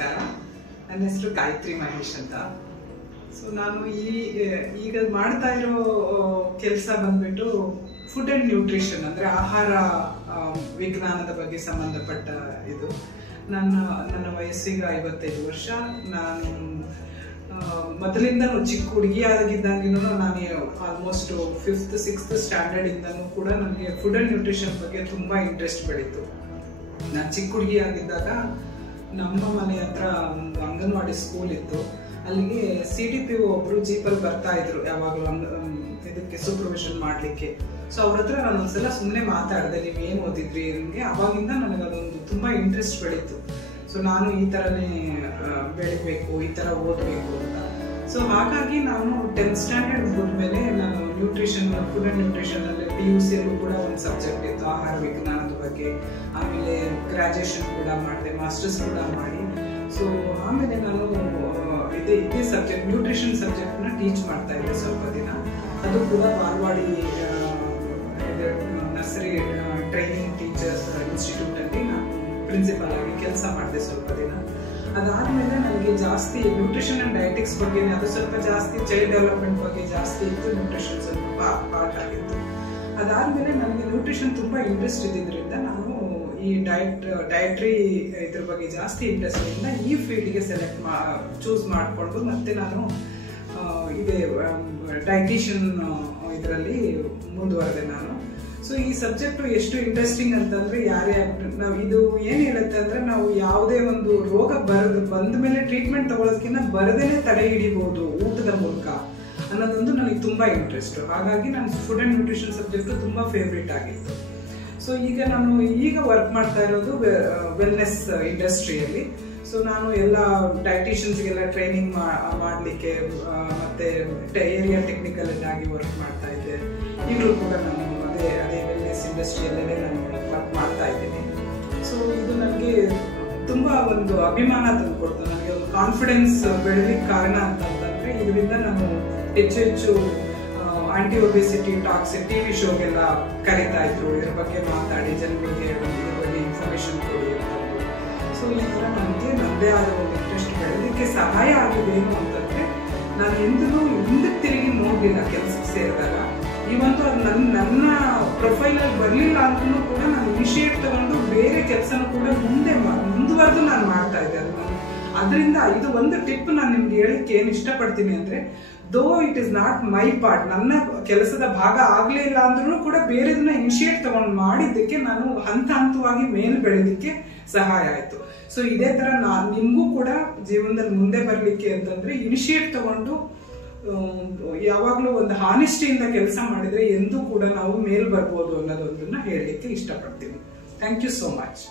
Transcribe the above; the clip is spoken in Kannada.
ನಮಸ್ಕಾರ. ನನ್ನ ಹೆಸರು ಗಾಯತ್ರಿ ಮಹೇಶ್ ಅಂತ. ಸೊ ನಾನು ಈಗ ಮಾಡ್ತಾ ಇರೋ ಕೆಲಸ ಬಂದ್ಬಿಟ್ಟು ಫುಡ್ ಅಂಡ್ ನ್ಯೂಟ್ರಿಷನ್, ಅಂದ್ರೆ ಆಹಾರ ವಿಜ್ಞಾನದ ಬಗ್ಗೆ ಸಂಬಂಧಪಟ್ಟ ಇದು. ನನ್ನ ವಯಸ್ಸಿಗೆ 55 ವರ್ಷ. ನಾನು ಮೊದಲಿಂದನೂ ಚಿಕ್ಕ ಹುಡುಗಿಯಾಗಿದ್ದಾಗಿನೂ ನಾನು ಆಲ್ಮೋಸ್ಟ್ 5th 6th ಸ್ಟ್ಯಾಂಡರ್ಡ್ ಇಂದನೂ ಕೂಡ ನನಗೆ ಫುಡ್ ಅಂಡ್ ನ್ಯೂಟ್ರಿಷನ್ ಬಗ್ಗೆ ತುಂಬಾ ಇಂಟ್ರೆಸ್ಟ್ ಬೆಳೀತು. ನಾನು ಚಿಕ್ಕ ಹುಡುಗಿಯಾಗಿದ್ದಾಗ ನಮ್ಮ ಮನೆ ಹತ್ರ ಒಂದು ಅಂಗನವಾಡಿ ಸ್ಕೂಲ್ ಇತ್ತು. ಅಲ್ಲಿಗೆ CDPO ಒಬ್ರು ಜೀಪಲ್ಲಿ ಬರ್ತಾ ಇದ್ರು ಯಾವಾಗಲೂ ಇದಕ್ಕೆ ಸೂಪರ್ವಿಷನ್ ಮಾಡ್ಲಿಕ್ಕೆ. ಸೊ ಅವ್ರ ಹತ್ರ ನಾನು ಒಂದ್ಸಲ ಸುಮ್ಮನೆ ಮಾತಾಡಿದೆ, ನೀವು ಏನು ಓದಿದ್ರಿ ನನಗೆ. ಅವಾಗಿಂದ ನನಗೆ ಅದೊಂದು ತುಂಬಾ ಇಂಟ್ರೆಸ್ಟ್ ಬೆಳೀತು. ಸೊ ನಾನು ಈ ತರನೇ ಬೆಳಿಬೇಕು, ಈ ತರ ಓದಬೇಕು ಅಂತ. ಸೊ ಹಾಗಾಗಿ ನಾನು 10th ಸ್ಟ್ಯಾಂಡರ್ಡ್ ಹೋದ್ಮೇಲೆ ನಾನು ನ್ಯೂಟ್ರಿಷನ್, ಫುಡ್ ಅಂಡ್ ನ್ಯೂಟ್ರಿಷನ್ ಅಲ್ಲಿ PUC ಅಲ್ಲೂ ಕೂಡ ಒಂದು ಸಬ್ಜೆಕ್ಟ್ ಇತ್ತು ಆಹಾರ ವಿಜ್ಞಾನದ ಬಗ್ಗೆ. ಆಮೇಲೆ ಗ್ರಾಜುಯೇಷನ್ ಕೂಡ ಮಾಡಿದೆ, ಮಾಸ್ಟರ್ಸ್ ಕೂಡ ಮಾಡಿ. ಸೊ ಆಮೇಲೆ ನಾನು ಇದೇ ಸಬ್ಜೆಕ್ಟ್, ನ್ಯೂಟ್ರಿಷನ್ ಸಬ್ಜೆಕ್ಟ್ ನ ಟೀಚ್ ಮಾಡ್ತಾ ಇದ್ದೆ ಸ್ವಲ್ಪ ದಿನ. ಅದು ಕೂಡ Balwadi nursery training teachers institute ಅಲ್ಲಿ ನಾನು ಪ್ರಿನ್ಸಿಪಲ್ ಆಗಿ ಕೆಲಸ ಮಾಡಿದೆ ಸ್ವಲ್ಪ ದಿನ. ಅದಾದ್ಮೇಲೆ ನನಗೆ ಜಾಸ್ತಿ ನ್ಯೂಟ್ರಿಷನ್ ಅಂಡ್ ಡಯಟಿಕ್ಸ್ ಬಗ್ಗೆ, ಅದು ಸ್ವಲ್ಪ ಜಾಸ್ತಿ ಚೈಲ್ಡ್ ಡೆವಲಪ್ಮೆಂಟ್ ಬಗ್ಗೆ ಜಾಸ್ತಿ ಇತ್ತು, ನ್ಯೂಟ್ರಿಷನ್ ಸ್ವಲ್ಪ ಪಾರ್ಟ್ ಆಗಿತ್ತು. ಅದಾದ್ಮೇಲೆ ನನಗೆ ನ್ಯೂಟ್ರಿಷನ್ ತುಂಬಾ ಇಂಟ್ರೆಸ್ಟ್ ಇದ್ದಿದ್ರಿಂದ ನಾನು ಈ ಡಯಟ್ರಿ ಇದ್ರ ಬಗ್ಗೆ ಜಾಸ್ತಿ ಇಂಟ್ರೆಸ್ಟ್ ಇಂದ ಈ ಫೀಲ್ಡ್ಗೆ ಚೂಸ್ ಮಾಡಿಕೊಂಡು ಮತ್ತೆ ನಾನು ಇದೇ ಡಯಟಿಷಿಯನ್ ಇದರಲ್ಲಿ ಮುಂದುವರೆದೆ ನಾನು. ಸೊ ಈ ಸಬ್ಜೆಕ್ಟ್ ಎಷ್ಟು ಇಂಟ್ರೆಸ್ಟಿಂಗ್ ಅಂತಂದ್ರೆ, ನಾವು ಇದು ಏನ್ ಹೇಳುತ್ತೆ ಅಂದ್ರೆ, ನಾವು ಯಾವುದೇ ಒಂದು ರೋಗ ಬಂದ ಮೇಲೆ ಟ್ರೀಟ್ಮೆಂಟ್ ತಗೊಳ್ಳೋದಕ್ಕಿಂತ ಬರದೇನೆ ತಡೆ ಹಿಡಿಬಹುದು ಊಟದ ಮೂಲಕ ಅನ್ನೋದೊಂದು ನನಗೆ ತುಂಬಾ ಇಂಟ್ರೆಸ್ಟ್. ಹಾಗಾಗಿ ನಾನು ಫುಡ್ ಅಂಡ್ ನ್ಯೂಟ್ರಿಷನ್ ಸಬ್ಜೆಕ್ಟ್ ತುಂಬಾ ಫೇವ್ರೇಟ್ ಆಗಿತ್ತು. ಸೊ ಈಗ ವರ್ಕ್ ಮಾಡ್ತಾ ಇರೋದು ವೆಲ್ನೆಸ್ ಇಂಡಸ್ಟ್ರಿಯಲ್ಲಿ. ಸೊ ನಾನು ಎಲ್ಲ ಡಯಟಿಷಿಯನ್ಸ್ಗೆಲ್ಲ ಟ್ರೈನಿಂಗ್ ಮಾಡಲಿಕ್ಕೆ ಮತ್ತೆ ಏರಿಯಾ ಟೆಕ್ನಿಕಲ್ ಆಗಿ ವರ್ಕ್ ಮಾಡ್ತಾ ಇದ್ದೆ. ಈಗಲೂ ಕೂಡ ನಾನು ಅದೇ ವೆಲ್ನೆಸ್ ಇಂಡಸ್ಟ್ರಿಯಲ್ಲೇ ನಾನು ವರ್ಕ್ ಮಾಡ್ತಾ ಇದ್ದೀನಿ. ಸೊ ಇದು ನನಗೆ ತುಂಬಾ ಒಂದು ಅಭಿಮಾನ ತಂದುಕೊಡ್ತು, ನನಗೆ ಒಂದು ಕಾನ್ಫಿಡೆನ್ಸ್ ಬೆಳೆಲಿಕ್ಕೆ ಕಾರಣ ಅಂತಂದ್ರೆ ಇದರಿಂದ ನಾನು ಹೆಚ್ಚು ಆಂಟಿ ಒಬೆಸಿಟಿ ಟಾಕ್ಸ್ TV ಶೋಗೆಲ್ಲ ಕರೀತಾ ಇದ್ರು, ಇದ್ರ ಬಗ್ಗೆ ಮಾತಾಡಿ ಜನರಿಗೆ ಇದ್ರ ಬಗ್ಗೆ ಇನ್ಫಾರ್ಮೇಶನ್ ಕೊಡಿ ಅಂತ. ಸೊ ಈ ತರ ನನಗೆ ನನ್ನದೇ ಆದ ಒಂದು ಇಂಟ್ರೆಸ್ಟ್ ಬೆಳೆದಕ್ಕೆ ಸಹಾಯ ಆಗಿದೆ. ಏನು ಅಂತಂದ್ರೆ, ನಾನು ಎಂದೂ ಹಿಂದಕ್ಕೆ ತಿರುಗಿ ನೋಡ್ಲಿಲ್ಲ ಕೆಲಸಕ್ಕೆ ಸೇರಿದಾಗ. ಇವತ್ತು ಅದು ನನ್ನ ಪ್ರೊಫೈಲ್ ಅಲ್ಲಿ ಬರ್ಲಿಲ್ಲ ಅಂದ್ರೂ ಕೂಡ ನಾನು ಇನಿಷಿಯೇಟ್ ತಗೊಂಡು ಬೇರೆ ಕೆಲಸನೂ ಕೂಡ ಮುಂದುವರೆದು ನಾನು ಮಾಡ್ತಾ ಇದ್ದೆ. ಅದರಿಂದ ಇದು ಒಂದು ಟಿಪ್ ನಾನು ನಿಮ್ಗೆ ಹೇಳಕ್ಕೆ ಏನ್ ಇಷ್ಟಪಡ್ತೀನಿ ಅಂದ್ರೆ, though it is not my part, ನನ್ನ ಕೆಲಸದ ಭಾಗ ಆಗ್ಲೇ ಇಲ್ಲ ಅಂದ್ರೂ ಕೂಡ ಬೇರೆದನ್ನ ಇನಿಷಿಯೇಟ್ ತಗೊಂಡು ಮಾಡಿದ್ದಕ್ಕೆ ನಾನು ಹಂತವಾಗಿ ಮೇಲೆ ಬೆಳೆದಿಕ್ಕೆ ಸಹಾಯ ಆಯ್ತು. ಸೊ ಇದೇ ತರ ನಿಮ್ಗೂ ಕೂಡ ಜೀವನದಲ್ಲಿ ಮುಂದೆ ಬರ್ಲಿಕ್ಕೆ ಅಂತಂದ್ರೆ ಇನಿಷಿಯೇಟ್ ತಗೊಂಡು ಯಾವಾಗ್ಲೂ ಒಂದು ಹಾನೆಸ್ಟಿಯಿಂದ ಕೆಲಸ ಮಾಡಿದ್ರೆ ಎಂದೂ ಕೂಡ ನಾವು ಮೇಲ್ ಬರ್ಬೋದು ಅನ್ನೋದೊಂದನ್ನ ಹೇಳಲಿಕ್ಕೆ ಇಷ್ಟಪಡ್ತೀನಿ. Thank you so much.